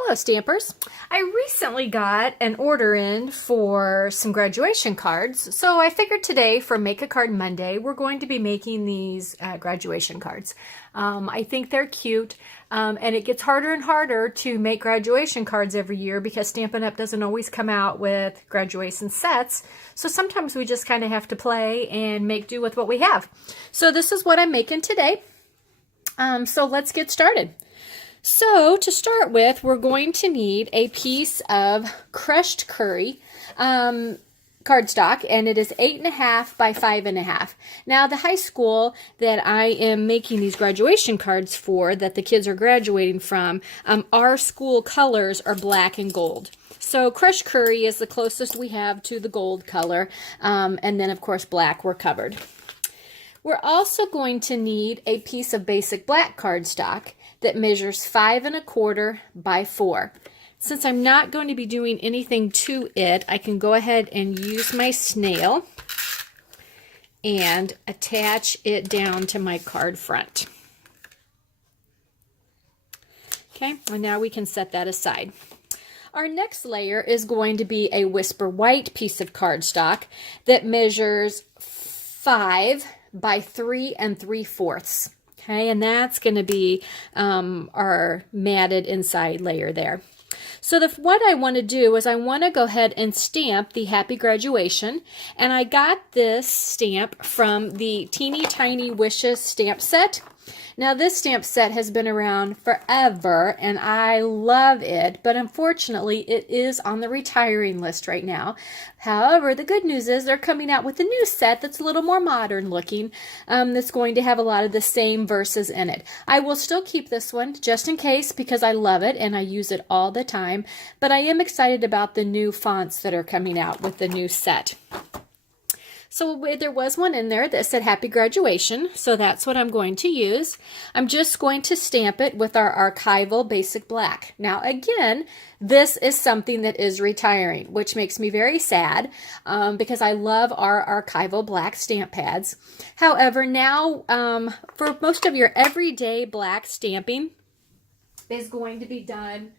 Hello, Stampers. I recently got an order in for some graduation cards, so I figured today for Make a Card Monday, we're going to be making these graduation cards. I think they're cute, and it gets harder and harder to make graduation cards every year because Stampin' Up! Doesn't always come out with graduation sets, so sometimes we just kind of have to play and make do with what we have. So this is what I'm making today. So let's get started. So to start with, we're going to need a piece of crushed curry cardstock, and it is 8.5 by 5.5. Now the high school that I am making these graduation cards for, that the kids are graduating from, our school colors are black and gold. So crushed curry is the closest we have to the gold color, and then of course black we're covered. We're also going to need a piece of basic black cardstock that measures 5.25 by 4. Since I'm not going to be doing anything to it, I can go ahead and use my snail and attach it down to my card front. Okay, and now we can set that aside. Our next layer is going to be a Whisper White piece of cardstock that measures 5 by 3 3/4. Okay, and that's going to be our matted inside layer there. So what I want to do is I want to go ahead and stamp the Happy Graduation, and I got this stamp from the Teeny Tiny Wishes stamp set. Now this stamp set has been around forever and I love it, but unfortunately it is on the retiring list right now. However, the good news is they're coming out with a new set that's a little more modern looking, that's going to have a lot of the same verses in it. I will still keep this one just in case because I love it and I use it all the time, but I am excited about the new fonts that are coming out with the new set. So there was one in there that said Happy Graduation, so that's what I'm going to use. I'm just going to stamp it with our archival basic black. Now again, this is something that is retiring, which makes me very sad because I love our archival black stamp pads. However, now for most of your everyday black stamping is going to be done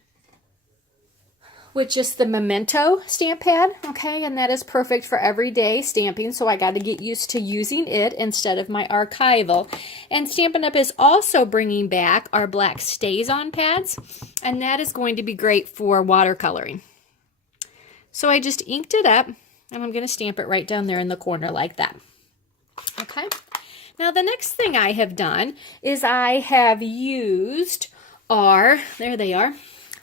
with just the Memento stamp pad, okay, and that is perfect for everyday stamping, so I got to get used to using it instead of my archival. And Stampin' Up! Is also bringing back our black Stays-On pads, and that is going to be great for watercoloring. So I just inked it up, and I'm going to stamp it right down there in the corner like that. Okay, now the next thing I have done is I have used our, there they are,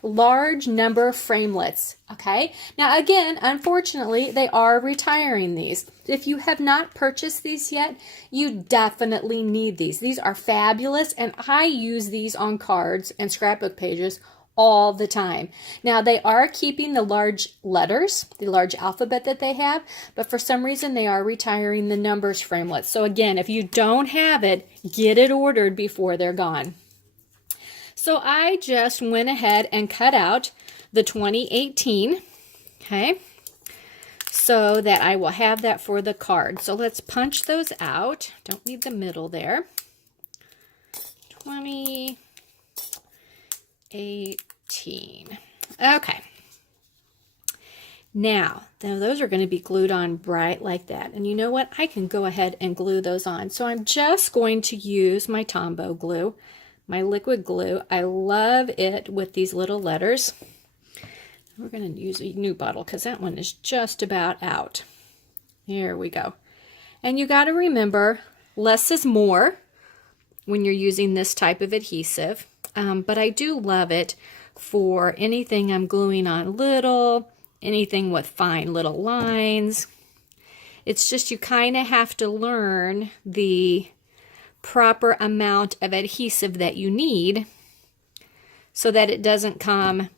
large number framelits. Okay, now again, unfortunately they are retiring these. If you have not purchased these yet, you definitely need these. These are fabulous and I use these on cards and scrapbook pages all the time. Now they are keeping the large letters, the large alphabet that they have, but for some reason they are retiring the numbers framelits. So again, if you don't have it, get it ordered before they're gone. So I just went ahead and cut out the 2018, okay, so that I will have that for the card. So let's punch those out. Don't need the middle there. 2018. Okay. Now those are going to be glued on bright like that. And you know what? I can go ahead and glue those on. So I'm just going to use my Tombow glue. My liquid glue. I love it with these little letters. We're going to use a new bottle because that one is just about out. Here we go. And you got to remember, less is more when you're using this type of adhesive. But I do love it for anything I'm gluing on little, anything with fine little lines. It's just you kind of have to learn the proper amount of adhesive that you need so that it doesn't come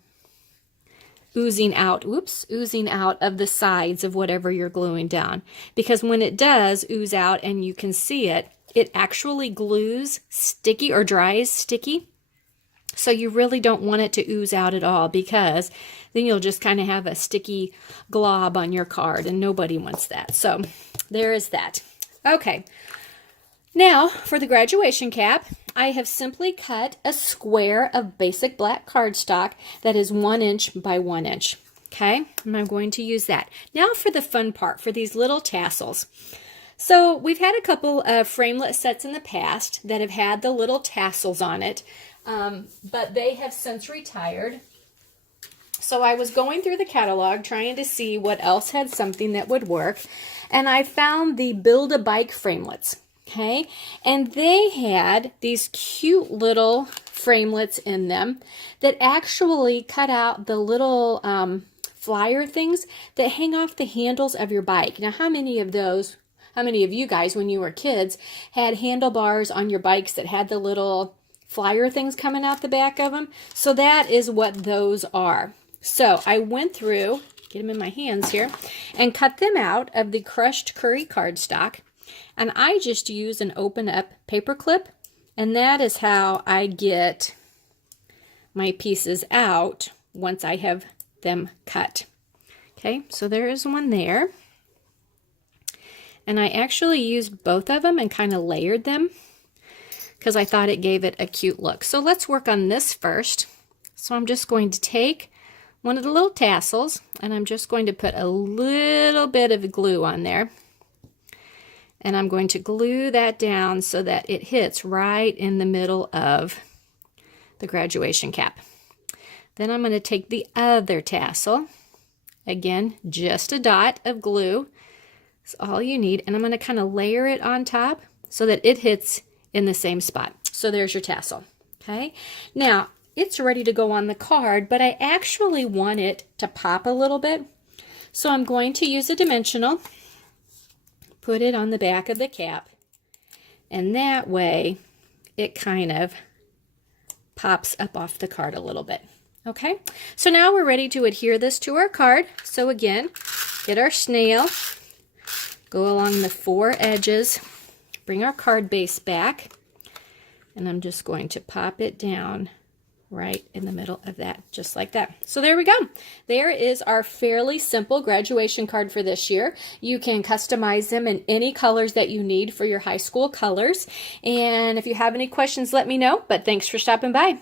oozing out of the sides of whatever you're gluing down. Because when it does ooze out and you can see it, it actually glues sticky or dries sticky. So you really don't want it to ooze out at all because then you'll just kind of have a sticky glob on your card and nobody wants that. So there is that. Okay. Now, for the graduation cap, I have simply cut a square of basic black cardstock that is 1 inch by 1 inch. Okay, and I'm going to use that. Now for the fun part, for these little tassels. So we've had a couple of framelit sets in the past that have had the little tassels on it, but they have since retired. So I was going through the catalog trying to see what else had something that would work, and I found the Build-A-Bike framelits. Okay, and they had these cute little framelits in them that actually cut out the little flyer things that hang off the handles of your bike. Now, how many of you guys, when you were kids, had handlebars on your bikes that had the little flyer things coming out the back of them? So that is what those are. So I went through, get them in my hands here, and cut them out of the crushed curry cardstock. And I just use an open up paper clip, and that is how I get my pieces out once I have them cut. Okay, so there is one there. And I actually used both of them and kind of layered them because I thought it gave it a cute look. So let's work on this first. So I'm just going to take one of the little tassels and I'm just going to put a little bit of glue on there. And I'm going to glue that down so that it hits right in the middle of the graduation cap. Then I'm going to take the other tassel. Again, just a dot of glue. That's all you need. And I'm going to kind of layer it on top so that it hits in the same spot. So there's your tassel. Okay. Now, it's ready to go on the card, but I actually want it to pop a little bit. So I'm going to use a dimensional. Put it on the back of the cap, and that way it kind of pops up off the card a little bit. Okay, so now we're ready to adhere this to our card. So again, get our snail, go along the 4 edges, bring our card base back, and I'm just going to pop it down right in the middle of that, just like that. So there we go. There is our fairly simple graduation card for this year. You can customize them in any colors that you need for your high school colors. And if you have any questions, let me know. But thanks for stopping by.